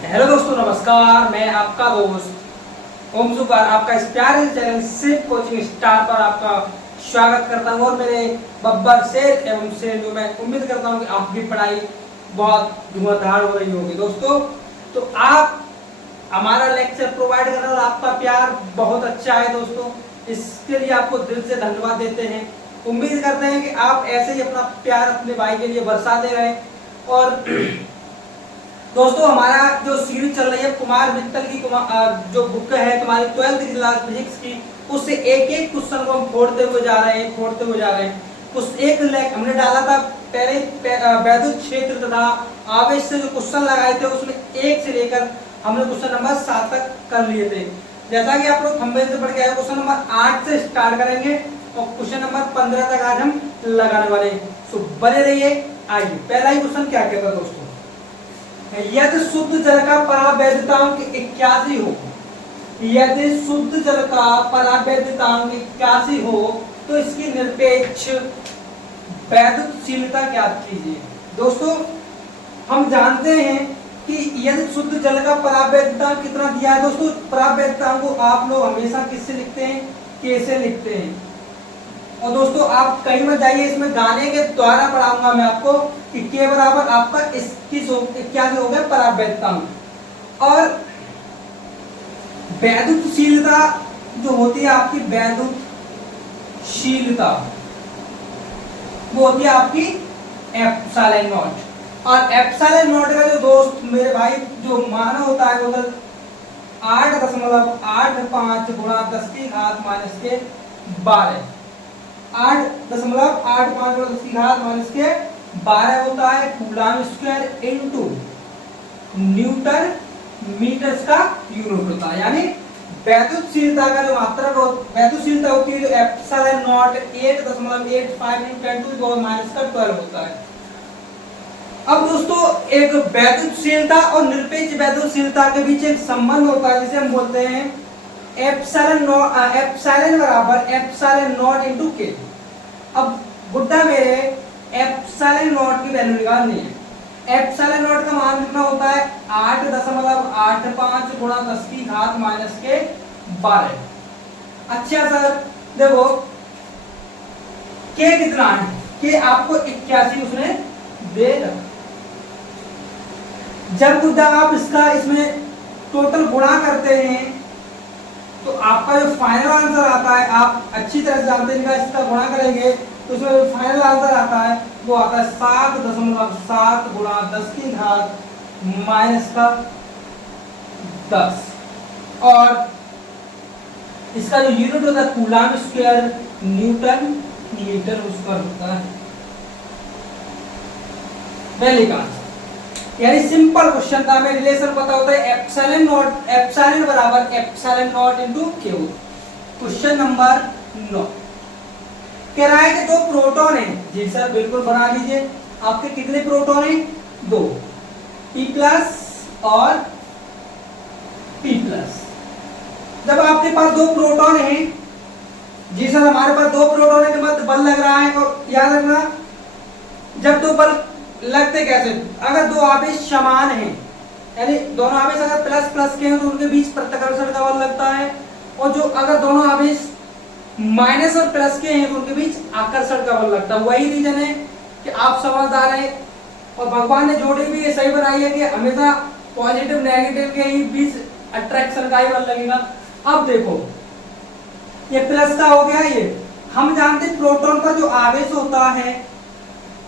Hello दोस्तों, नमस्कार। मैं आपका दोस्त ओम सुकार आपका इस प्यारे चैनल सिर्फ कोचिंग स्टार पर आपका स्वागत करता हूं। और मेरे बब्बर शेर एवं शेर जो मैं उम्मीद करता हूं कि आपकी पढ़ाई बहुत धुआंधार हो रही होगी। दोस्तों, तो आप हमारा लेक्चर प्रोवाइड कर रहे हो और आपका प्यार बहुत अच्छा है। दोस्तों, इसके लिए आपको दिल से धन्यवाद देते हैं। उम्मीद करते हैं कि आप ऐसे ही अपना प्यार अपने भाई के लिए बरसाते रहें। और दोस्तों, हमारा जो सीरीज चल रही है कुमार मित्तल की जो बुक है तुम्हारी 12th क्लास फिजिक्स की, उससे एक एक क्वेश्चन को हम फोड़ते हुए जा रहे हैं। कुछ एक हमने डाला था पहले वैद्युत क्षेत्र तथा आवेश से जो क्वेश्चन लगाए थे, उसमें 1 से लेकर हमने क्वेश्चन नंबर 7 तक कर लिए थे। जैसा कि आप लोग थंबनेल से पढ़ के आए, क्वेश्चन नंबर 8 से स्टार्ट करेंगे और क्वेश्चन नंबर 15 तक आज हम लगाने वाले हैं। तो बने रहिए। आइए, पहला ही क्वेश्चन क्या कहता है दोस्तों, यदि शुद्ध जल का परावैद्युतांक 81 हो, यदि शुद्ध जल का परावैद्युतांक 81 हो तो इसकी निरपेक्ष वैद्युतशीलता ज्ञात कीजिए। दोस्तों, हम जानते हैं कि यदि शुद्ध जल का परावैद्युतांक कितना दिया है। दोस्तों, परावैद्युतांक को आप लोग हमेशा किससे लिखते हैं? के से लिखते हैं। और दोस्तों, आप कहीं मत जाइए, इसमें गाने के द्वारा पढ़ाऊंगा मैं आपको कि के बराबर आपका 81 हो गया परावैद्युतांक। और वैद्युतशीलता जो होती है आपकी, वैद्युतशीलता वो होती है आपकी एप्सिलॉन नॉट। और एप्सिलॉन नॉट का जो दोस्त मेरे भाई जो मान होता है वो 8.85 गुणा 10 की घात माइनस के 12, 8.85 गुणा 10 की घात माइनस के 12 होता है coulomb square into newton metres का यूनिट होता है। यानी वैद्युतशीलता का जो मात्रक वैद्युतशीलता होती है जो एप्सिलॉन नॉट 8.85 × 10⁻⁻12 होता है। अब दोस्तों, एक वैद्युतशीलता और निरपेक्ष वैद्युतशीलता के बीच एक संबंध होता है जिसे हम बोलते हैं एप्सिलॉन बराबर एप्सिलॉन नॉट इनटू के। अब बुड्ढा मेरे एप्सिलॉन नॉट की वैल्यू निकालनी है। एप्सिलॉन नॉट का मान कितना होता है? 8.85 गुणा 10 की घात माइनस के 12। अच्छा सर, देखो के कितना है? के आपको 81 उसने दे रखा। जब बुड्ढा आप इसमें टोटल गुणा करते हैं तो आपका जो फाइनल आंसर आता है, आप अच्छी तरह से जानते हैं, इसका गुणा करेंगे तो उसमें जो फाइनल आंसर आता है वो आता है 7.7 गुणा 10 की घात माइनस का 10। और इसका जो यूनिट होता है कूलम स्क्वायर न्यूटन मीटर उसका होता है पहले का आंसर। यानी सिंपल क्वेश्चन था, हमें रिलेशन पता होता है एप्सिलॉन बराबर epsilon not into Q. Question number 9 कह रहा है कि 2 प्रोटॉन हैं। जी सर, बिल्कुल बना लीजिए। आपके कितने प्रोटॉन हैं? 2, P+ और P+। जब आपके पास 2 प्रोटॉन हैं, जी सर हमारे पास 2 प्रोटॉन है के मध्य बल लग रहा है। और याद रखना, जब 2 बल लगते कैसे? अगर 2 आवेश समान हैं, यानी दोनों आवेश अगर प्लस प्लस के हैं तो उनके बीच प्रत्याकर्षण का बल लगता है। और जो अगर दोनों आवेश माइनस और प्लस के हैं तो उनके बीच आकर्षण का बल लगता है। वही रीजन है कि आप समझदार हैं और भगवान ने जोड़ी भी ये सही बनाई है कि हमेशा पॉजिटिव नेगेटिव के ही बीच अट्रैक्शन का ही बल लगेगा। अब देखो, ये प्लस का हो गया। ये हम जानते हैं प्रोटॉन पर जो आवेश होता है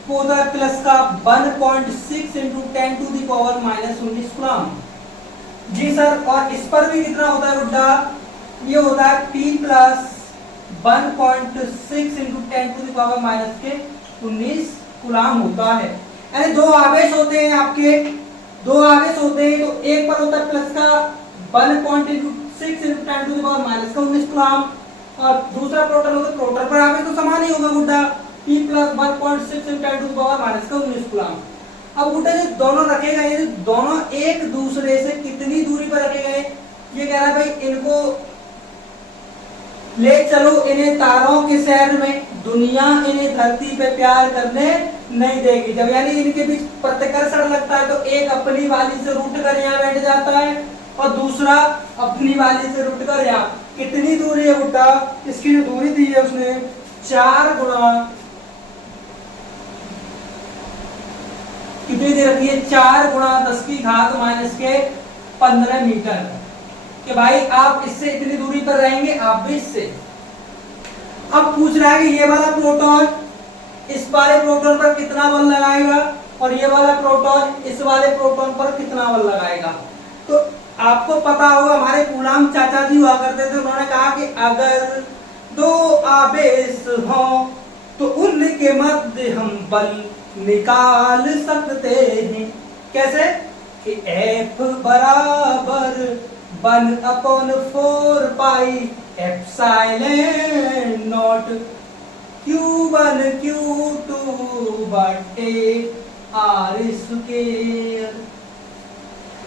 वो होता है प्लस का 1.6 × 10⁻⁻19 कूलम। जी सर, और इस पर भी कितना होता है बुड्ढा? ये होता है P+ 1.6 × 10⁻⁻19 कूलम होता है। यानी 2 आवेश होते हैं आपके, 2 आवेश होते हैं तो एक पर होता है प्लस का 1.6 × 10⁻⁻19 कूलम और दूसरा प्रोटॉन होता है, प्रोटॉन पर आवेश तो समान ही होगा बुड्ढा, P+ 1.6 × 10⁻⁻19 कूलम। अब बुड्ढा जो दोनों रखे गए, दोनों एक दूसरे से कितनी दूरी पर रखे गए? ये कह रहा है भाई इनको ले चलो इन्हें तारों के शहर में। दुनिया इन्हें धरती पे प्यार करने नहीं देगी। जब यानी इनके बीच प्रतिकर्षण लगता है तो एक अपनी वाली से रूट कर यहाँ बैठ जाता है और दूसरा अपनी वाली से रूट कर यहाँ। कितनी दूरी है बेटा? इसकी जो दूरी दी है उसने 4 गुणा कितनी दे रखी है? 4 गुणा 10 की घात माइनस के 15 मीटर। कि भाई आप इससे इतनी दूरी पर रहेंगे, आप भी इससे। अब पूछ रहा है कि ये वाला प्रोटॉन इस वाले प्रोटॉन पर कितना बल लगाएगा और ये वाला प्रोटॉन इस वाले प्रोटॉन पर कितना बल लगाएगा। तो आपको पता होगा, हमारे कूलाम चाचा जी हुआ करते थे, उन्होंने कहा कि अगर 2 आवेश हो तो उनके मध्य हम बल निकाल सकते हैं। कैसे? कि F बराबर 1/4 pi epsilon not Q1 Q2 बटे R स्क्वायर।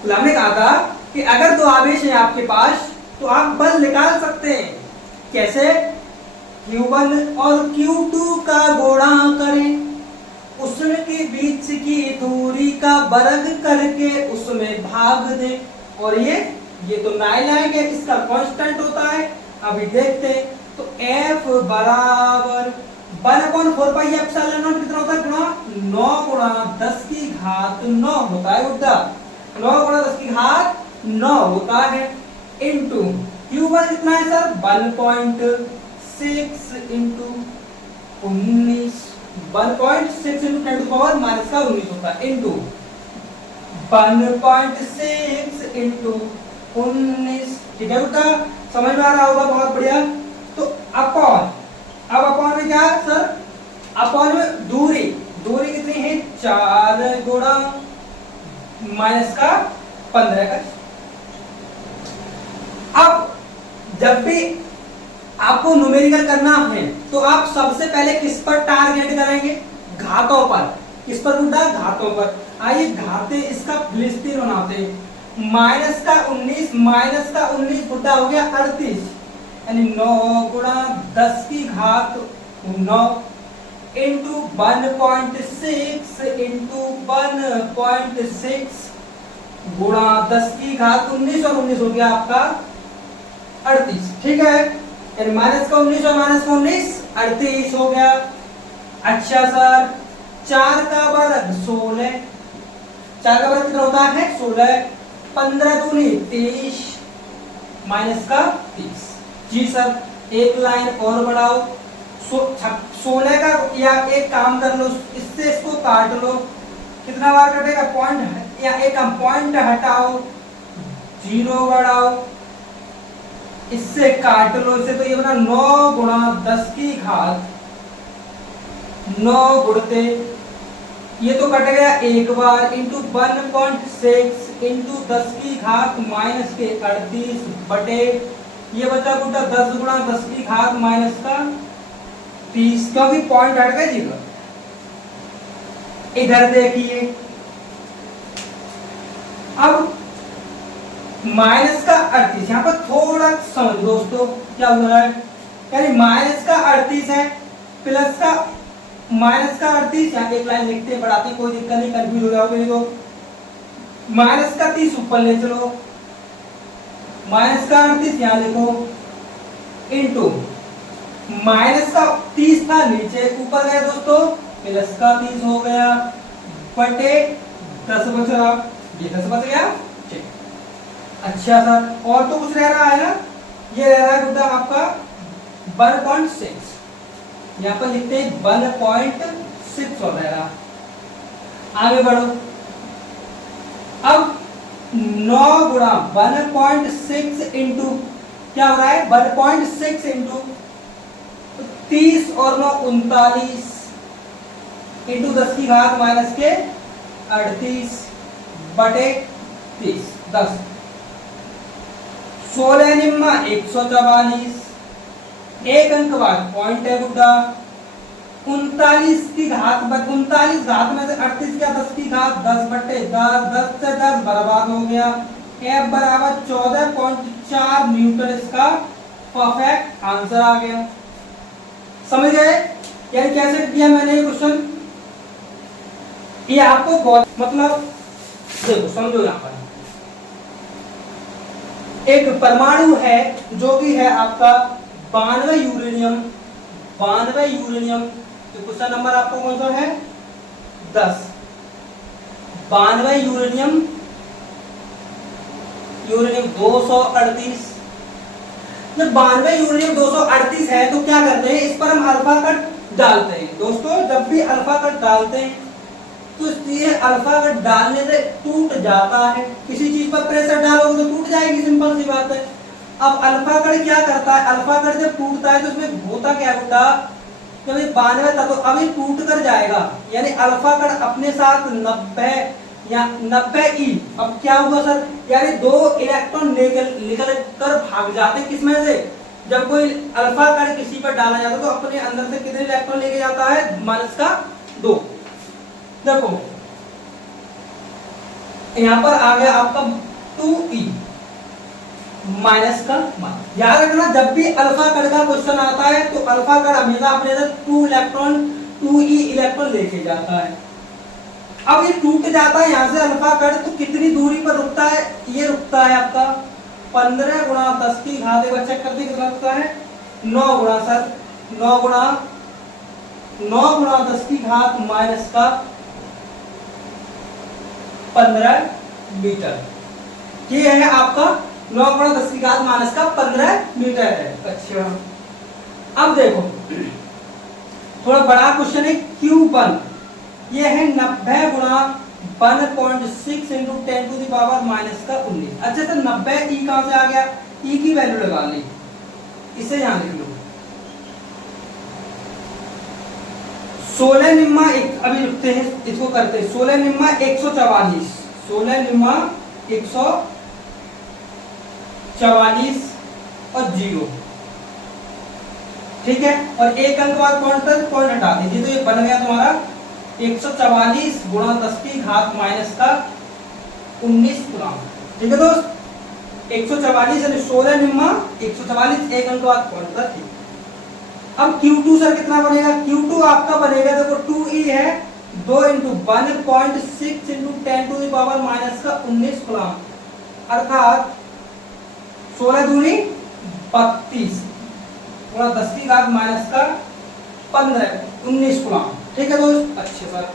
गुलाम ने कहा था कि अगर 2 आवेश हैं आपके पास तो आप बल निकाल सकते हैं। कैसे? Q1 और Q2 का गुणा करें, उसके बीच की दूरी का वर्ग करके उसमें भाग दें, और ये तो नाइलाइक है, इसका कांस्टेंट होता है। अभी देखते हैं। तो F बराबर 1/4 पाई एप्सिलॉन नॉट कितना होता है? गुणा 9 गुणा 10 की घात 9 होता है बेटा। 9 गुणा 10 की घात 9 होता है इनटू Q1 कितना है sir? 1.6 into 19, 1.6 into 10 to power minus का 19 होता है इनटू 1.6 इंटू 19। ठीक है बेटा, समझ में आ रहा होगा? बहुत बढ़िया। तो अपॉन, अब अपॉन में क्या है सर? अपॉन में दूरी कितनी है? 4 गुणा माइनस का 15 का। अब जब भी आपको न्यूमेरिकल करना है तो आप सबसे पहले किस पर टारगेट करेंगे? घातों पर। किस पर बेटा? घातों पर। आइए घाते इसका फिलिस्तीन बनाते हैं। माइनस का 19 बुढ़ा हो गया 38, यानी 9 गुणा 10 की घात 9 इंटू 1.6 इंटू 1.6 गुणा 10 की घात 19, और 19 हो गया आपका 38। ठीक है, यानी माइनस का 19 और माइनस का 19 38 हो गया। अच्छा सर, 4 का वर्ग 16, 4 का वर्ग कितना होता है? 16, 15 दूनी 23 माइनस का 30। जी सर, एक लाइन और बढ़ाओ। 16 का, या एक काम कर लो, इससे इसको काट लो। कितना बार कटेगा? पॉइंट, या एक हम पॉइंट हटाओ, 0 बढ़ाओ, इससे काट लो इसे। तो ये बना 9 गुणा 10 की घात 9 गुणते, ये तो कट गया एक बार, इंटू 1.6 इंटू 10 की घात माइनस के 38 बटे, ये बचा गुटा 10 गुणा 10 की घात माइनस का 30, क्योंकि पॉइंट हट गया 0। इधर देखिए, अब माइनस का 38, यहाँ पर थोड़ा समझ दोस्तों क्या हो रहा है। यानी माइनस का 38 है, प्लस का माइनस का 38, यहाँ एक लाइन लिखते हैं, बढ़ाते हैं, कोई दिक्कत नहीं, कंफ्यूज हो जाओगे। तो माइनस का 30 ऊपर ले चलो, माइनस का 38 यहाँ लिखो, इनटू माइनस का 30 था नीचे, ऊपर गया दोस्तों, प्लस का 30 हो गया, बटे 10 बच रहा, ये 10 बच गया। ठीक, अच्छा सर, और तो कुछ रह रहा है ना? ये रह रहा है बेटा आपका 1.6, यहाँ पर लिखते हैं 1.6 हो रहा। आगे बढ़ो। अब 9 गुणा 1.6 इंटू क्या हो रहा है? 1.6 इंटू 30 और 9 39 इंटू 10 की घात माइनस के 38 बटे 30, 10, 16 निम्मा 144, एक अंक बाद पॉइंट है गुड्डा, 39 की घात 39 घात में से 38 क्या? 10 की घात 10 बटे 10, 10 से 10 बर्बाद हो गया। F बराबर 14.4 न्यूटन इसका परफेक्ट आंसर आ गया। समझ गए? यानी कैसे किया मैंने ये क्वेश्चन, ये आपको बहुत मतलब देखो समझो, यहाँ पर एक परमाणु है जो कि है आपका 92 यूरेनियम, 92 यूरेनियम। तो क्वेश्चन नंबर आपको कौन सा है 10, 92 यूरेनियम, यूरेनियम 238। जब 92 यूरेनियम 238 है तो क्या करते हैं, इस पर हम अल्फा कट डालते हैं। दोस्तों जब भी अल्फा कट डालते हैं तो ये अल्फा कट डालने से टूट जाता है। किसी चीज पर प्रेशर डालोगे तो टूट जाएगी, सिंपल सी बात है। अब अल्फा कट क्या करता है, अल्फा कट जब टूटता है तो उसमें होता क्या होता, जब ये 92 था तो अब ये टूट कर जाएगा, यानी अल्फा कट अपने साथ 90 या 90 ई। अब क्या हुआ सर, यानी 2 इलेक्ट्रॉन निकल कर भाग जाते हैं किसमें से, जब कोई अल्फा कट किसी पर डाला जाता है तो अपने अंदर से कितने इलेक्ट्रॉन लेके जाता है, -2। देखो यहां पर आ गया आपका 2e माइनस का मान। याद रखना जब भी अल्फा कट का क्वेश्चन आता है तो अल्फा कट हमेशा अपने अंदर 2e इलेक्ट्रॉन लेके जाता है। अब ये टूट जाता है यहां से अल्फा कट, तो कितनी दूरी पर रुकता है, ये रुकता है आपका 15 गुणा 10 की घात, एक बार चेक करते कितना रुकता है, 9 गुणा सर 9 गुणा 10 की घात माइनस का 15 मीटर। ये है आपका 9 गुणा 10 की घात माइनस का 15 मीटर है। अच्छा अब देखो थोड़ा बड़ा क्वेश्चन है Q1, ये है 90 गुणा 1.6 into 10 to the power minus का 19। अच्छा सर 90 ई कहां से आ गया, ई की वैल्यू लगा ली, इसे यहां लिख लो। 16 निम्मा एक, अभी लिखते हैं इसको करते हैं, 16 निम्मा 144, 16 निम्मा 144 और 0, ठीक है। और एक अंक बाद पॉइंट हटा दीजिए, तो ये बन गया तुम्हारा 144 गुणा 10 की घात माइनस का 19 गुना, ठीक है दोस्त। 144 यानी 16 निम्मा 144, एक अंक बाद पॉइंट था, ठीक। अब Q2 सर कितना बनेगा, Q2 आपका बनेगा देखो 2e है, 2 into 1.6 into 10 to the power minus का 19 गुना, अर्थात 16 दूनी 32 गुणा 10 की घात माइनस का 15 19 गुना, ठीक है दोस्त। अच्छा सर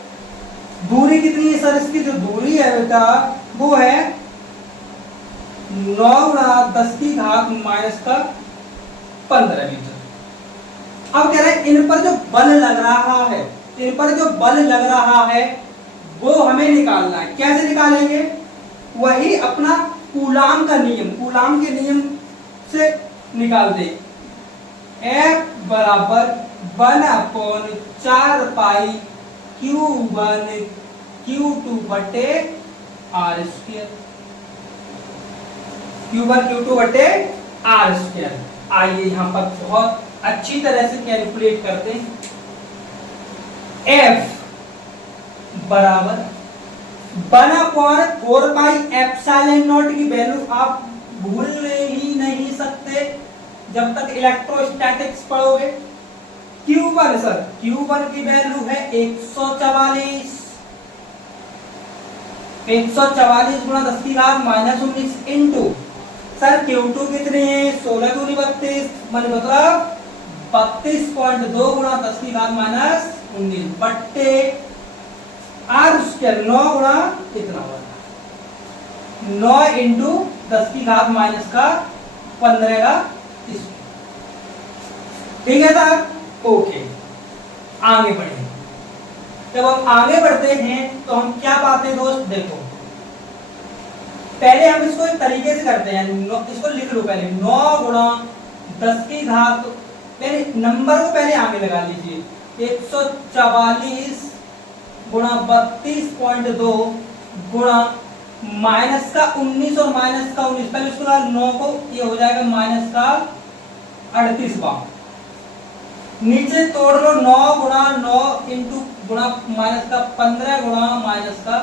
दूरी कितनी है सर, इसकी जो दूरी है बेटा वो है 9 गुणा 10 की घात माइनस का 15 मीटर। अब कह रहे हैं इन पर जो बल लग रहा है, इन पर जो बल लग रहा है वो हमें निकालना है। कैसे निकालेंगे, वही अपना कूलाम का नियम, कूलाम के नियम से निकालते। F बराबर 1/4 पाई Q1 Q2 बटे R स्क्वायर, Q1 Q2 बटे R स्क्वायर। आइए यहां पर बहुत अच्छी तरह से कैलकुलेट करते हैं। F बराबर 1/4 पाई एप्सिलॉन नॉट की वैल्यू आप भूल ही नहीं सकते जब तक इलेक्ट्रोस्टैटिक्स पढ़ोगे। Q1 सर, Q1 की वैल्यू है 144, 144 गुणा 10 की घात माइनस 19 इंटू सर Q2 कितने हैं, 16 दूनी 32, मतलब 32.2 गुणा 10 की घात माइनस 19 बट्टे R स्क्वायर 9 गुणा कितना होगा, 9 इंटू 10 की घात माइनस का 15 का, ठीक है सर। ओके आगे बढ़े। जब हम आगे बढ़ते हैं तो हम क्या पाते हैं दोस्त, देखो पहले हम इसको एक तरीके से करते हैं, इसको लिख लो पहले 9 गुणा 10 की घात, पहले नंबर को पहले आगे लगा लीजिए, 144 गुणा 32.2 गुणा माइनस का 19 और माइनस का 19, पहले उसको 9 को, ये हो जाएगा माइनस का 38 बार, नीचे तोड़ लो 9 गुणा 9 इंटू गुणा माइनस का 15 गुणा माइनस का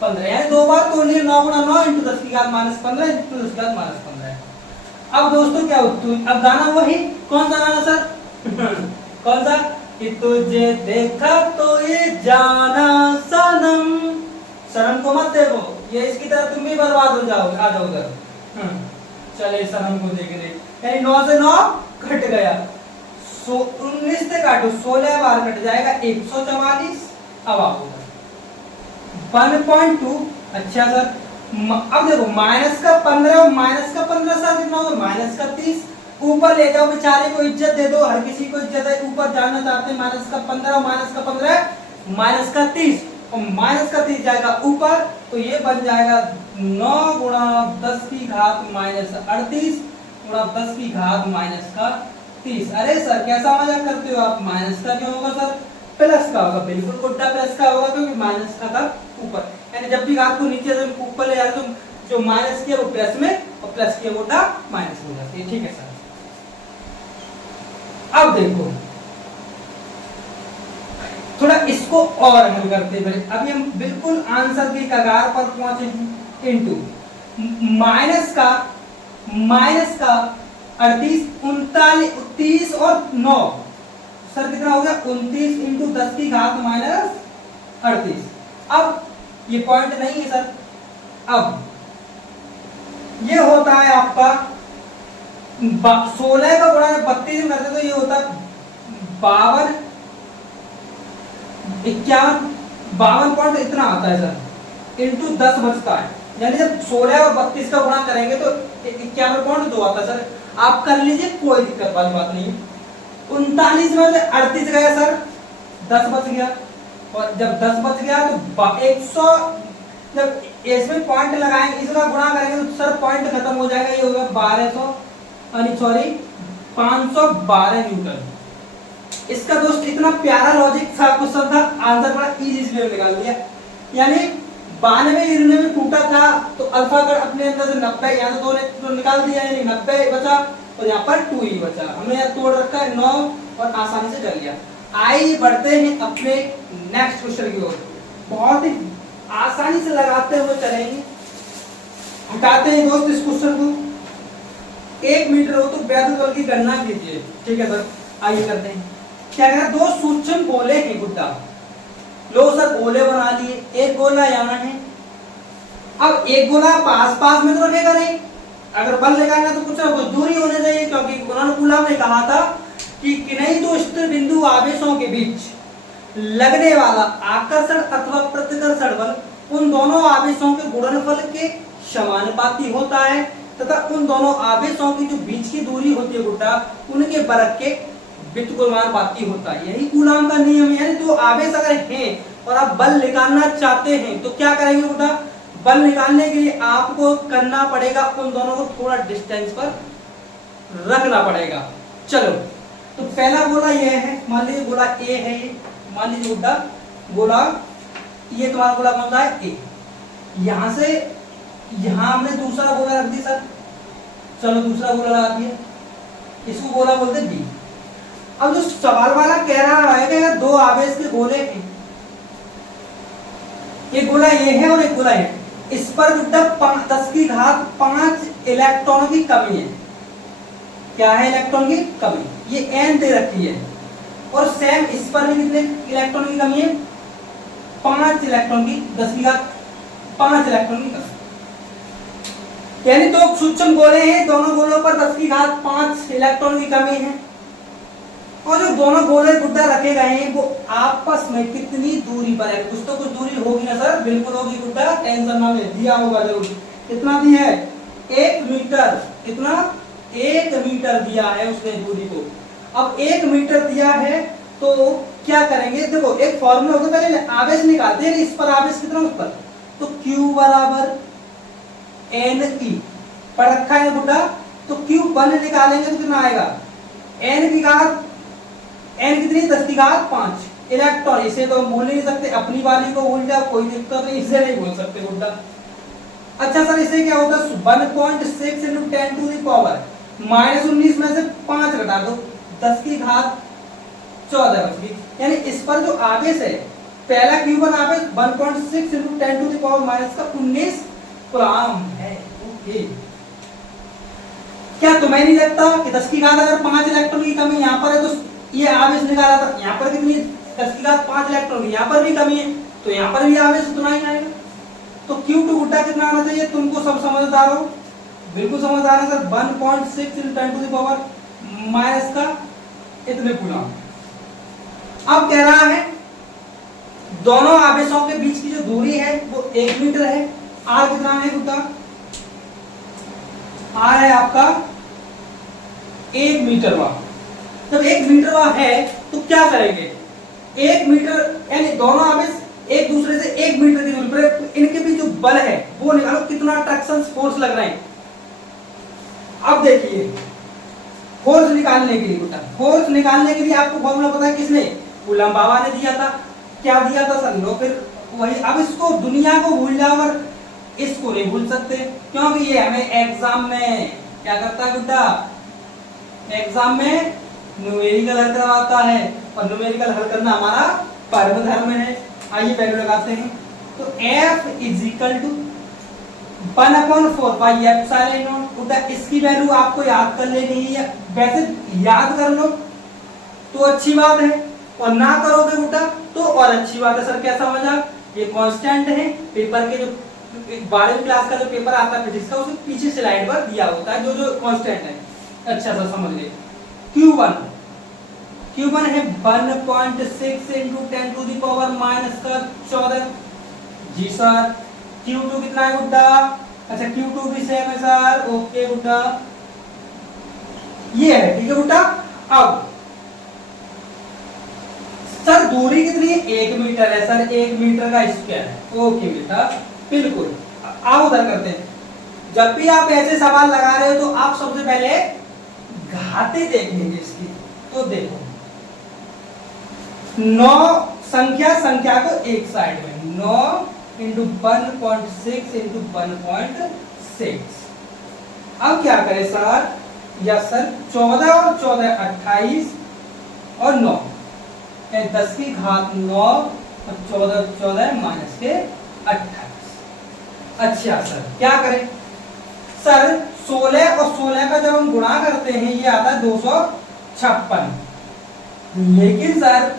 15, यानी 2 बार तोड़ लिए 9 गुणा 9 इंटू 10 की घात माइनस 15 इंटू 10 की घात माइनस 15। अब दोस्तों क्या होता है, अब गाना वही, कौन सा गाना सर कौन सा, कि तुझे देखा तो ये जाना सनम। सनम को मत देखो, ये इसकी तरह तुम भी बर्बाद हो जाओगे। आ जाओ उधर। चले सनम को देख रहे, यानी 9 से 9 घट गया। 19 से काटो, 16 बार कट जाएगा 144। अब आओ 1.2। अच्छा सर, अब देखो माइनस का 15 और माइनस का 15 सर कितना होगा? माइनस का 30। ऊपर ले जाओ, बेचारे को इज्जत दे दो, हर किसी को इज्जत है। ऊपर जाना चाहते हैं, माइनस का 15 और माइनस का 15 माइनस का 30 और माइनस का 30 जाएगा ऊपर, तो ये बन जाएगा 9 गुणा 10 की घात माइनस 38 गुणा 10 की घात माइनस का 30। अरे सर कैसा मजाक करते हो आप? माइनस का क्यों होगा सर? प्लस का होगा। बिल्कुल गुड्डा प्लस का होगा, क्योंकि माइनस का था ऊपर। यानी जब भी घात को नीचे से ऊपर ले जाए तो जो माइनस किया वो प्लस में और प्लस किया वो माइनस में हो जाती है। ठीक है सर। अब देखो थोड़ा इसको और हल करते हैं। अभी हम बिल्कुल आंसर की कगार पर पहुंचे हैं। इनटू माइनस का 38 39 30 और 9 सर कितना हो गया? 29 इंटू 10 की घात माइनस 38। अब ये पॉइंट नहीं है सर। अब ये होता है आपका 16 का गुणा 32 में करते तो ये होता है 52 51 52 पॉइंट इतना आता है सर, इंटू 10 बचता है। यानी जब 16 और 32 का गुणा करेंगे तो 51.2 आता है सर। आप कर लीजिए, कोई दिक्कत वाली बात नहीं है। 39 में से 38 गया सर, 10 बच गया। और जब 10 बच गया तो 100, जब इसमें पॉइंट लगाएंगे, इसका गुणा करेंगे तो सर पॉइंट खत्म हो जाएगा। ये होगा 512 न्यूटन। इसका दोस्त इतना प्यारा लॉजिक था, क्वेश्चन था, आंसर बड़ा इजी इसलिए निकाल दिया। यानी 92 गिरने में टूटा था तो अल्फा का अपने अंदर से 90 यहाँ से 2 ने तो निकाल दिया, यानी 90 बचा और यहाँ पर 2 ही बचा। हमने यहाँ तोड़ रखा है 9 और आसानी से कर लिया। आइए बढ़ते हैं अपने नेक्स्ट क्वेश्चन की ओर। बहुत ही आसानी से लगाते हुए चलेंगे। हटाते हैं दोस्त इस क्वेश्चन को। 1 मीटर हो तो वैद्युत बल की गणना कीजिए। ठीक है सर, आइए करते हैं। क्या कहना? 2 सूक्ष्म गोले हैं गुड्डा। लो सर गोले बना लिए, एक गोला यहाँ है। अब एक गोला पास पास में तो रखेगा नहीं, अगर बल लगाना तो कुछ ना कुछ दूरी होनी चाहिए, क्योंकि उन्होंने कूलम ने कहा था कि किन्हीं दो स्थिर बिंदु आवेशों के बीच लगने वाला आकर्षण अथवा प्रतिकर्षण बल उन दोनों आवेशों के गुणनफल के समानुपाती होता है तथा उन दोनों आवेशों की जो बीच की दूरी होती है गुड्डा, उनके वर्ग के व्युत्क्रमानुपाती होता है। यही कूलम का नियम है। यानी दो आवेश अगर हैं और आप बल निकालना चाहते हैं तो क्या करेंगे गुड्डा? बल निकालने के लिए आपको करना पड़ेगा उन दोनों को थोड़ा डिस्टेंस पर रखना पड़ेगा। चलो, तो पहला गोला ये है, मान लीजिए गोला ए है ये, मान लीजिए गुड्डा गोला, ये तुम्हारा गोला कौन सा है? ए। यहां से यहां हमने दूसरा गोला रख दिया सर। चलो दूसरा गोला लगा दिया, इसको गोला बोलते हैं बी। अब जो सवाल वाला कह रहा है कि अगर दो आवेश के गोले हैं, एक गोला ये है और एक गोला ये, इस पर गुड्डा 10 की घात 5 इलेक्ट्रॉनों की कमी है। क्या है? इलेक्ट्रॉन की कमी। ये n दे रखी है और सेम इस पर भी कितने इलेक्ट्रॉन की कमी है? 5 इलेक्ट्रॉन की, 10 की घात 5 इलेक्ट्रॉन की कमी। यानी दो सूक्ष्म गोले हैं, दोनों गोलों पर 10 की घात 5 इलेक्ट्रॉन की कमी है और जो दोनों गोले गुड्डा रखे गए हैं वो आपस में कितनी दूरी पर है? कुछ तो कुछ दूरी होगी ना सर? बिल्कुल होगी गुड्डा, टेंशन ना ले, दिया होगा जरूर। कितना दिया है? 1 मीटर। कितना? 1 मीटर दिया है उसने दूरी को। अब 1 मीटर दिया है तो क्या करेंगे? देखो एक फॉर्मूला होता है, पहले आवेश निकालते हैं। इस पर आवेश कितना उस पर, तो Q बराबर NE पढ़ रखा है गुड्डा। तो Q1 निकालेंगे तो कितना आएगा? N की घात, N कितनी? 10 की घात 5 इलेक्ट्रॉन। इसे तो भूल नहीं सकते, अपनी वाली को भूल जाओ कोई दिक्कत नहीं, इसे नहीं भूल सकते गुड्डा। अच्छा सर इसे क्या होता है? 1.6 into 10 to the power -19 में से 5 घटा दो, 10 की घात 14 बच गई। यानी इस पर जो आवेश है, पहला Q1 आवेश 1.6 into 10 to the power -19 coulomb है। ओके, क्या तुम्हें नहीं लगता कि 10 की घात अगर 5 इलेक्ट्रॉन की कमी यहाँ पर है तो ये आवेश निकाला था, यहाँ पर कितनी 10⁵ इलेक्ट्रॉन की, यहाँ पर भी कमी है तो यहाँ पर भी आवेश उतना ही आएगा। तो Q2 गुड्डा कितना आना चाहिए, तुमको सब समझदार हो, बिल्कुल समझदार है सर, 1.6 × 10⁻⁻⁻ का इतने कूलम। अब कह रहा है दोनों आवेशों के बीच की जो दूरी है वो 1 मीटर है। आर कितना है गुड्डा, आर है आपका 1 मीटरवा। जब 1 मीटरवा है तो क्या करेंगे, 1 मीटर यानी दोनों आवेश एक दूसरे से 1 मीटर की दूरी पर, इनके बीच जो बल है वो निकालो, कितना अट्रैक्शन फोर्स लग रहा है। अब देखिए फोर्स निकालने के लिए बेटा, फोर्स निकालने के लिए आपको फॉर्मूला पता है किसने, कूलम बाबा ने दिया था। क्या दिया था सर, लो फिर वही। अब इसको दुनिया को भूल जाओ और इसको नहीं भूल सकते, क्योंकि ये हमें एग्जाम में क्या करता है बेटा, एग्जाम में न्यूमेरिकल हल करवाता है, और न्यूमेरिकल हल करना हमारा परम धर्म है। आइए वैल्यू लगाते हैं। तो F = 1/4 बेटा, इसकी वैल्यू आपको याद कर लेनी है, वैसे याद कर लो तो अच्छी बात है, और ना करोगे बेटा तो और अच्छी बात है। सर कैसा मजाक, ये कांस्टेंट है, पेपर के जो 12वीं क्लास का जो पेपर आता है फिजिक्स का, उसके पीछे स्लाइड पर दिया होता है जो कांस्टेंट है। अच्छा सर समझ गए। Q1 है 1.6 × 10⁻⁻14 जी सर। Q2 कितना है गुड्डा, अच्छा Q2 भी सेम है सर, ओके गुड्डा, ये है ठीक है गुड्डा। अब सर दूरी कितनी है, 1 मीटर है सर, 1 मीटर का स्क्वायर है, ओके बेटा बिल्कुल। आओ उधर करते हैं। जब भी आप ऐसे सवाल लगा रहे हो तो आप सबसे पहले घाते देखेंगे इसकी। तो देखो 9 संख्या को एक साइड में, 9 × 1.6 × 1.6। अब क्या करें सर, या सर 14 और 14 28 और 9 10⁻9 और 14 14 -28। अच्छा सर क्या करें, सर 16 और 16 का जब हम गुणा करते हैं ये आता है 256, लेकिन सर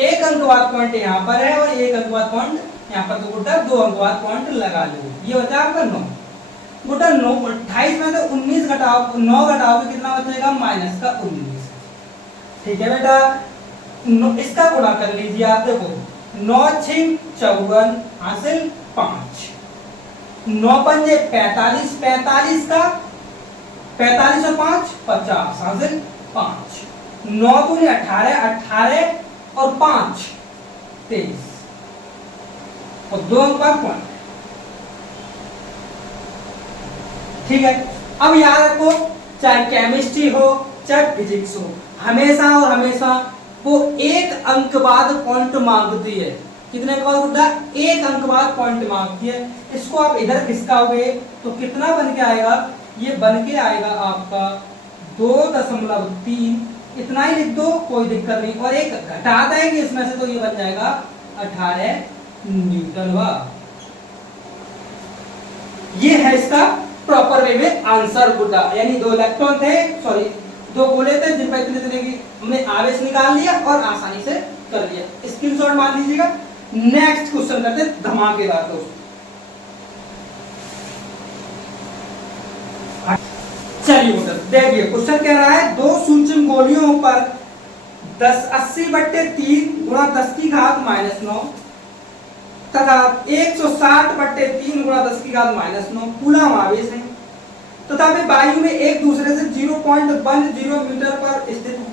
एक अंक बाद पॉइंट यहाँ पर है और एक अंक बाद पॉइंट यहाँ पर, तो गुड्डा 2 अंक बाद पॉइंट लगा लो, ये बचा आपका 9। गुड्डा 9 28 में से 19 घटाओ, 9 घटाओगे कितना बचेगा, -19। ठीक है बेटा, इसका गुणा कर लीजिए आप, देखो 9 6 54 हासिल 5, 9 पंजे 45, 45 का 45 और 5 50 हासिल 5, 9 दूनी 18, 18 और 5 23 और 2 अंक बाद पॉइंट। ठीक है, अब याद रखो चाहे केमिस्ट्री हो चाहे फिजिक्स हो, हमेशा और हमेशा वो एक अंक बाद पॉइंट मांगती है। कितने के बाद गुड्डा, एक अंक बाद पॉइंट मांगती है। इसको आप इधर खिसकाओगे तो कितना बन के आएगा, ये बन के आएगा आपका 2.3, इतना ही लिख दो कोई दिक्कत नहीं, और एक घटा देंगे इसमें से तो ये बन जाएगा 18 न्यूटन। ये है इसका प्रॉपर वे में आंसर गुड्डा, यानी 2 इलेक्ट्रॉन थे, सॉरी 2 गोले थे जिन पर इतने की हमने आवेश निकाल लिया और आसानी से कर लिया। स्क्रीनशॉट मान लीजिएगा। नेक्स्ट क्वेश्चन करते हैं धमाकेदार दोस्त। चलिए देखिए क्वेश्चन कह रहा है 2 सूक्ष्म गोलियों पर 80/3 गुणा 10⁻⁻9 तथा 160/3 गुणा 10⁻⁻9 कूलम आवेश है, तथा वे वायु में एक दूसरे से 0.10 मीटर पर स्थित हैं।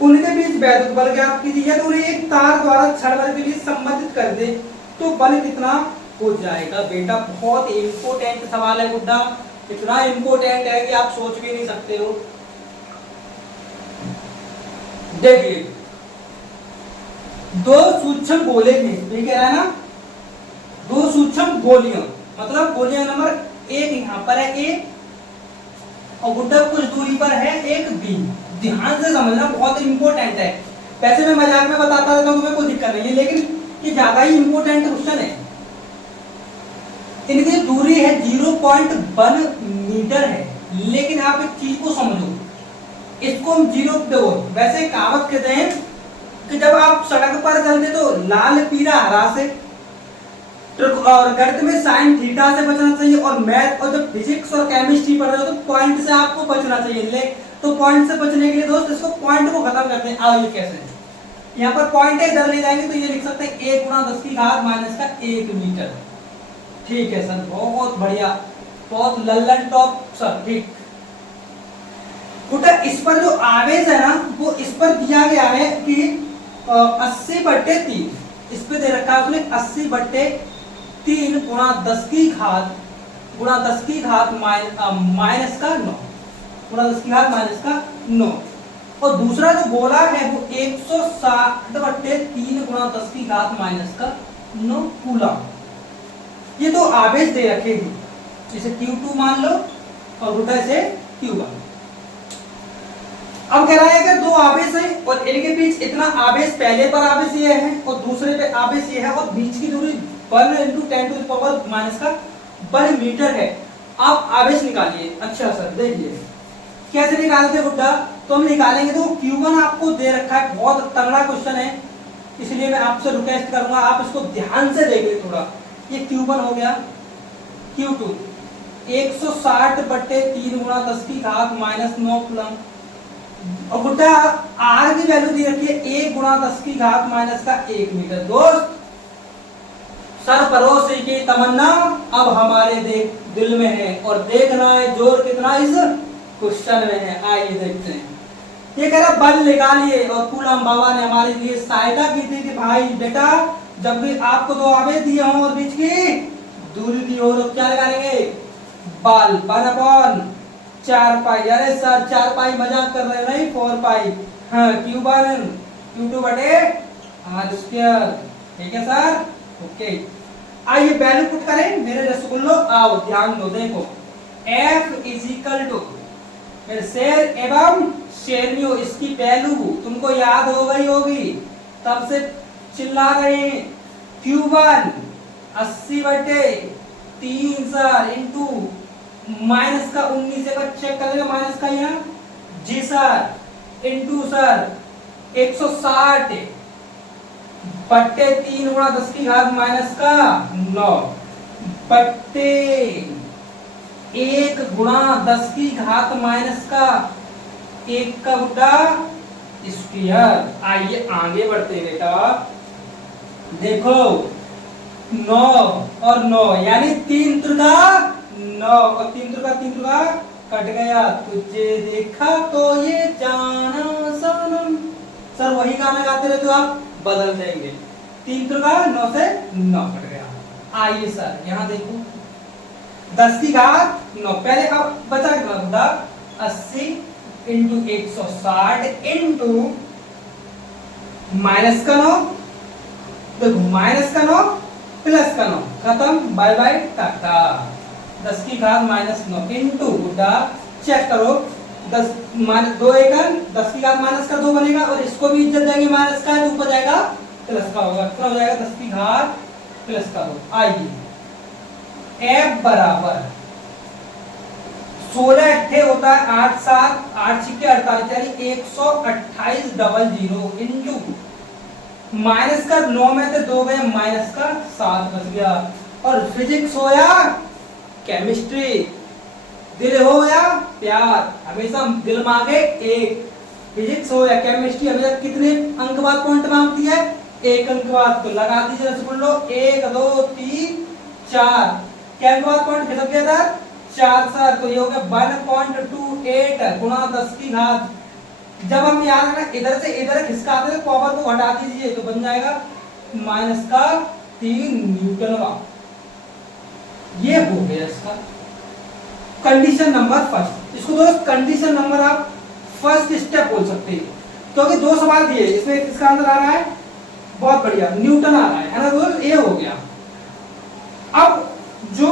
उनके बीच वैद्युत बल ज्ञात कीजिए। यदि उन्हें एक तार द्वारा क्षण भर के लिए संबंधित कर दे तो बल कितना हो जाएगा। बेटा बहुत इंपोर्टेंट सवाल है गुड्डा, इतना इंपोर्टेंट है कि आप सोच भी नहीं सकते हो। देखिए 2 सूक्ष्म गोले थे, ये कह रहा है ना 2 सूक्ष्म गोलियां, मतलब गोलियां नंबर 1 यहाँ पर है A और गुड्डा कुछ दूरी पर है एक B। ध्यान से समझना, बहुत इंपोर्टेंट है। वैसे मैं मजाक में बताता रहता हूँ, तुम्हें कोई दिक्कत नहीं है, लेकिन ये ज्यादा ही इंपोर्टेंट क्वेश्चन है। इनकी दूरी है 0.1 मीटर है, लेकिन आप एक चीज को समझो, इसको हम जीरो पे हो। वैसे कहावत कहते हैं कि जब आप सड़क पर चलते तो लाल पीला हरा से, और गणित में साइन थीटा से बचना चाहिए, और मैथ और जब फिजिक्स और केमिस्ट्री पढ़ रहे हो तो पॉइंट से आपको बचना चाहिए। ले तो पॉइंट से बचने के लिए दोस्त इसको पॉइंट को खत्म करते हैं। आओ ये कैसे, यहाँ पर पॉइंट है, इधर ले जाएंगे तो ये लिख सकते हैं 1 गुणा 10 की घात माइनस का 1 मीटर। ठीक है सर, बहुत बढ़िया, बहुत लल्लन टॉप सर, ठीक। इस पर जो आवेश है ना वो इस पर दिया गया है कि 80/3, इस पे दे रखा है उसने 80/3 गुणा 10 की घात माइनस का 9, गुणा 10 की घात माइनस का 9। और दूसरा जो बोला है वो 160/3 गुणा 10 की घात माइनस का 9 कूलम। ये दो आवेश दे रखे हैं, इसे Q2 मान लो और उल्टा से Q1। अब कह रहा है कि दो आवेश हैं और इनके बीच इतना आवेश, पहले पर आवेश ये है और दूसरे पे आवेश ये है, और बीच की दूरी 1 × 10⁻⁻⁻ का 1 मीटर है। आप आवेश निकालिए। अच्छा सर देखिए कैसे निकालते गुड्डा, तो हम निकालेंगे। तो Q1 आपको दे रखा है, बहुत तगड़ा क्वेश्चन है, इसलिए मैं आपसे रिक्वेस्ट करूंगा आप इसको ध्यान से देखिए थोड़ा। ये Q1 हो गया, Q2 160/3 गुणा 10 की घात माइनस 9 कूलम। और गुड्डा R की वैल्यू दी रखी है 1 गुणा 10 की घात माइनस का 1 मीटर। दोस्त सरफरोशी की तमन्ना अब हमारे दिल में है, और देखना है जोर कितना इस क्वेश्चन में है। आइए देखते हैं। ये कह रहा बल निकालिए, और कूलम बाबा ने हमारे लिए सहायता की थी कि भाई बेटा जब भी आपको दो आवेश दिए हों और बीच की दूरी दी हो तो क्या निकालेंगे, बल 1/4 पाई। अरे सर 4 पाई मजाक कर रहे नहीं, 4 पाई। हाँ Q1 Q2/r²। ठीक है सर, ओके। आइए वैल्यू पुट करें मेरे रसगुल्लो, आओ ध्यान दो, देखो F = फिर शेर एवं शेरनियो, इसकी वैल्यू तुमको याद हो गई होगी, तब से चिल्ला रहे हैं। Q1 80/3 सर इंटू माइनस का 19 एक बार चेक कर लेना, माइनस का यहाँ जी सर इंटू सर 160/3 गुणा 10 की घात माइनस का 9 बट्टे 1 गुणा 10 की घात माइनस का 1 का गुड्डा स्क्वायर। आइए आगे बढ़ते बेटा, देखो 9 और 9 यानी 3 त्रिका 9 और 3 त्रिका कट गया। तुझे देखा तो ये जाना सनम, सर वही गाना गाते रहते हो आप, बदल देंगे। 3 त्रिका 9 से 9 कट गया। आइए सर यहाँ देखो 10 की घात 9, पहले अब बचा कितना, 80 × 160 इंटू माइनस का 9, देखो माइनस का 9 प्लस का 9, खत्म, बाय बाय टाटा। 10 की घात माइनस 9 इंटू गुड्डा चेक करो, 10 2 1 10 की घात माइनस का 2 बनेगा, और इसको भी इज्जत देंगे, माइनस का है तो ऊपर जाएगा प्लस का होगा, कितना हो जाएगा 10 की घात प्लस का 2। आइए F बराबर 16 अट्ठे होता है 8 7 8 6 48 यानी 128/00 इंटू माइनस का 9 में से 2 गए माइनस का 7 बच गया। और फिजिक्स हो या केमिस्ट्री, दिल हो या प्यार, हमेशा दिल मांगे 1। फिजिक्स हो या केमिस्ट्री हमेशा कितने अंक बाद पॉइंट मांगती है, 1 अंक बाद। तो लगा दीजिए रसगुल्लो, 1 2 3 4, क्या अंक बाद पॉइंट खिसक गया था 4 सर, तो ये हो गया 1.28 गुणा 10 की घात। जब हम याद रखना इधर से इधर खिसकाते थे, पावर को हटा दीजिए तो बन जाएगा माइनस का 3 न्यूटन। ये हो गया इसका कंडीशन नंबर फर्स्ट। इसको दोस्त कंडीशन नंबर आप फर्स्ट स्टेप बोल सकते हैं, क्योंकि 2 सवाल दिए, इसमें किसका आंसर आ रहा है, बहुत बढ़िया न्यूटन आ रहा है ना दोस्त, ये हो गया। अब जो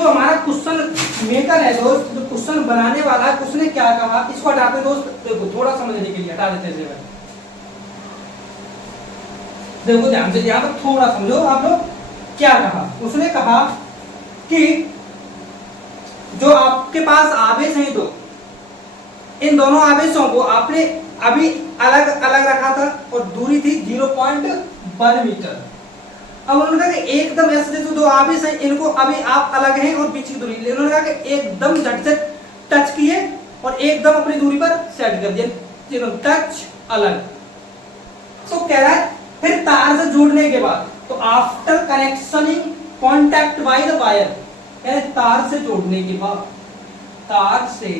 हमारा क्वेश्चन मेकर है दोस्त, जो क्वेश्चन बनाने वाला है, उसने क्या कहा, इसको हटाते दोस्त, देखो थोड़ा समझने के लिए हटा देते हैं। देखो ध्यान से, यहाँ पर थोड़ा समझो आप लोग, क्या कहा उसने, कहा कि जो आपके पास आवेश है, तो इन दोनों आवेशों को आपने अभी अलग अलग रखा था और दूरी थी 0.1 मीटर। अब उन्होंने कहा कि एकदम ऐसे जैसे दो आवेश हैं इनको अभी आप अलग हैं और बीच की दूरी, उन्होंने कहा कि एकदम झट से टच किए और एकदम अपनी दूरी पर सेट कर दिया, टच अलग। तो कह रहा है फिर तार से जोड़ने के बाद, तो after connectioning contact by the wire, यानी तार से जोड़ने के बाद, तार से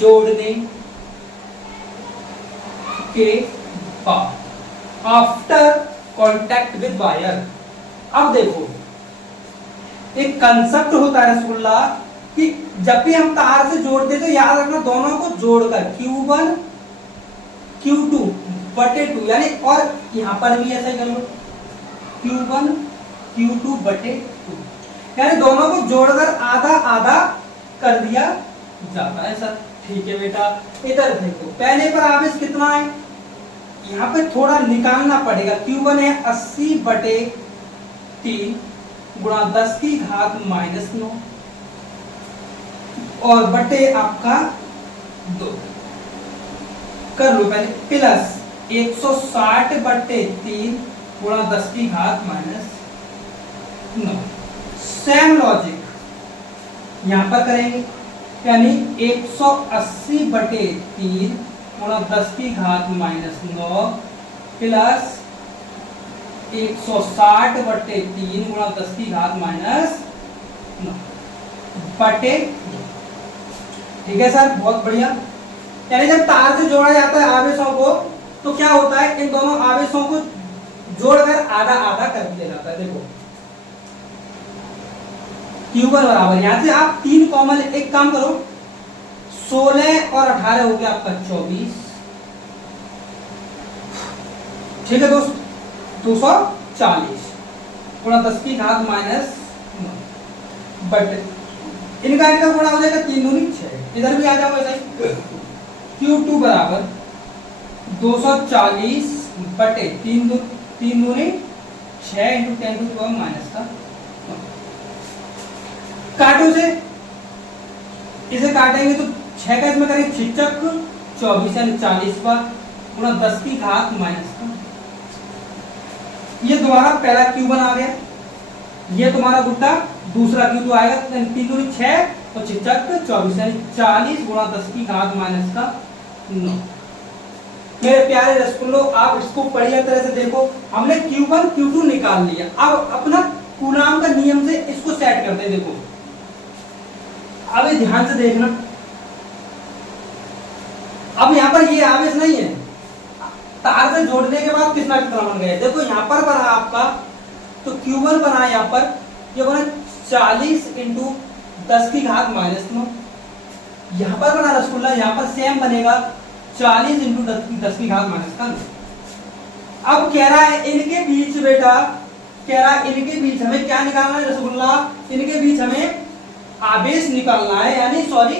जोड़ने के बाद, आफ्टर कॉन्टैक्ट विद वायर। अब देखो एक कंसेप्ट होता है रसगुल्ला कि जब भी हम तार से जोड़ते तो याद रखना दोनों को जोड़कर Q1 Q2 बटे 2, यानी और यहां पर भी ऐसा ही कर लो Q1 Q2 बटे 2, यानी दोनों को जोड़कर आधा आधा कर दिया जाता है सर। ठीक है बेटा, इधर देखो पहले पर आवेश कितना है, यहाँ पे थोड़ा निकालना पड़ेगा। Q1 है 80 बटे 3 गुणा 10 की घात -9 और बटे आपका 2 कर लो पहले, प्लस 160 बटे 3 गुणा 10 की घात -9। सेम लॉजिक यहां पर करेंगे, यानी 180 बटे 3 गुणा 10 की घात -9 प्लस 160 बटे 3 गुणा 10 की घात -9 बटे। ठीक है सर, बहुत बढ़िया। यानी जब तार से जोड़ा जाता है आवेशों को तो क्या होता है, इन दोनों आवेशों को जोड़कर आधा आधा कर दिया जाता है। देखो Q1 बराबर, यहां से आप 3 कॉमन, एक काम करो 16 और 18 हो गया आपका 24। ठीक है दोस्त, 240 गुणा 10 की घात -9 बट इनका गुणा हो जाएगा 3 दूनी 6। इधर भी आ जाओ ऐसा, Q2 बराबर 240 बटे 3 दूनी 6 इंटू 10 टू पावर माइनस का, काटो से, इसे काटेंगे तो 6 का इसमें करेंगे 6 24 यानी 40 बार गुणा 10 की घात माइनस का। ये तुम्हारा पहला Q1 आ गया, ये तुम्हारा गुड्डा दूसरा Q2 आएगा, 3 दूनी 6 और 6 24 यानी 40 गुणा 10 की घात माइनस का 9। मेरे प्यारे रसगुल्लो, आप इसको बढ़िया तरह से देखो, हमने Q1 Q2 निकाल लिया। अब अपना कूलाम का नियम से इसको सेट करते हैं। देखो अब ध्यान से देखना, अब यहाँ पर ये आवेश नहीं है, तार से जोड़ने के बाद कितना कितना बन गया। देखो यहाँ पर बना आपका, तो Q1 बना यहाँ पर, ये बना 40 इंटू 10 की घात -9। यहाँ पर बना रसगुल्ला, यहाँ पर सेम बनेगा 40 इंटू 10 की घात -9। अब कह रहा है इनके बीच बेटा, कह रहा है इनके बीच हमें क्या निकालना है रसगुल्ला, इनके बीच हमें आवेश निकालना है, यानी सॉरी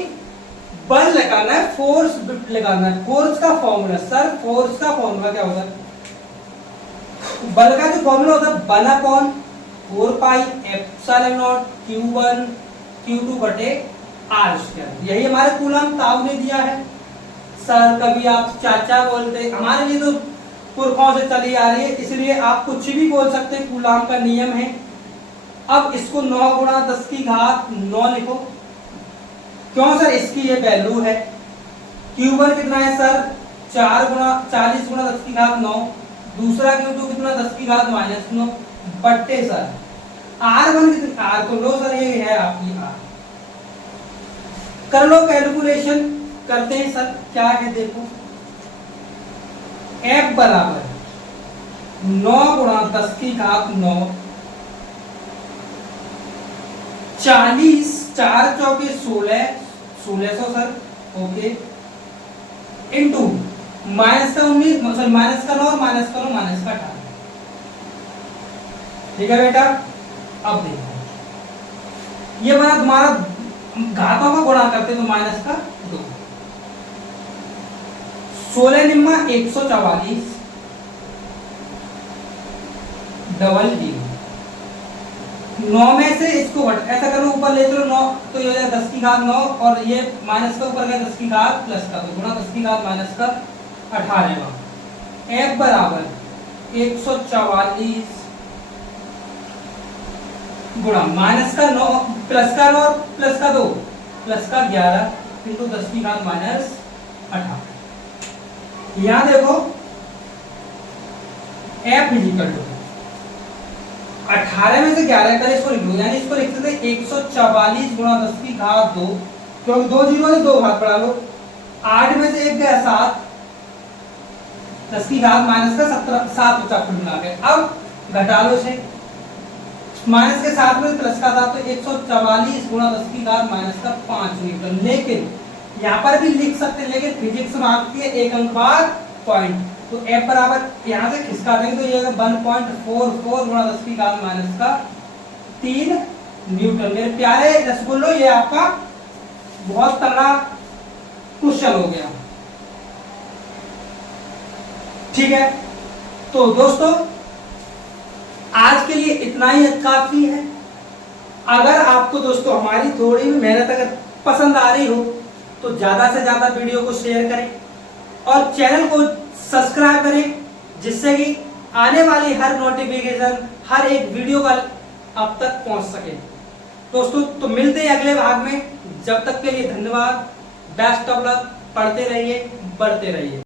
बल लगाना है, फोर्स लगाना है। फोर्स का फॉर्मूला सर, फोर्स का फॉर्मूला क्या होता है, बल का जो फॉर्मूला होता है 1/4 pi epsilon not Q1 Q2 बटे r²। यही हमारे कूलम ताऊ ने दिया है। सर कभी आप चाचा बोलते, हमारे लिए तो पुरखों से चली आ रही है, इसलिए आप कुछ भी बोल सकते हैं, कूलम का नियम है। अब इसको 9 गुणा 10 की घात 9 लिखो, क्यों सर, इसकी ये वैल्यू है। Q1 कितना है सर, 40 गुणा 10 की घात 9, दूसरा Q2 कितना 10 की घात -9 बट्टे सर R1 कितना, R तो लो सर, ये है आपकी R। कर लो कैलकुलेशन, करते हैं सर, क्या है देखो, F बराबर 9 गुणा 10 की घात 9, 40 4 चौके 1600 सर, ओके, इंटू माइनस का 19, सॉरी माइनस का 9 और माइनस का 9 माइनस का 18। ठीक है बेटा, अब देखो ये बना तुम्हारा, घातों का गुणा करते तो माइनस का 2, 16 निम्मा 144 डबल 0, 9 में से इसको हट, ऐसा करो ऊपर ऊपर ले चलो 9 तो ये हो जाएगा 10 की घात 9 और ये माइनस का ऊपर गया 10 की घात प्लस का तो गुणा 10 की घात माइनस का 18वां f बराबर 144 गुणा माइनस का 9 प्लस का 9 प्लस का 2 प्लस का 11 इंटू 10 की घात माइनस 18। यहां देखो f इजिकल टू 18 में से 11 कर इसको लिख लो, यानी इसको लिख सकते 144 गुणा 10 की घात 2 क्योंकि 2 जीरो है 2 घात बढ़ा लो। 8 में से 1 गया 7 10 की घात माइनस का 17 7 बचा फिर मिला के। अब घटा लो इसे, माइनस के साथ में प्लस का था तो 144 गुणा 10 की घात माइनस का 5 न्यूटन। लेकिन यहाँ पर भी लिख सकते हैं, लेकिन फिजिक्स मांगती है एक अंक बाद पॉइंट, तो f बराबर यहाँ से खिसका देंगे तो ये 1.44 गुणा 10 की घात माइनस का 3 न्यूटन। मेरे प्यारे रसगुल्लो, ये आपका बहुत तगड़ा क्वेश्चन हो गया। ठीक है, तो दोस्तों आज के लिए इतना ही काफी है। अगर आपको दोस्तों हमारी थोड़ी भी मेहनत अगर पसंद आ रही हो तो ज्यादा से ज्यादा वीडियो को शेयर करें और चैनल को सब्सक्राइब करें, जिससे कि आने वाली हर नोटिफिकेशन हर एक वीडियो का आप तक पहुंच सके। दोस्तों तो मिलते हैं अगले भाग में, जब तक के लिए धन्यवाद, बेस्ट ऑफ लक, पढ़ते रहिए, बढ़ते रहिए।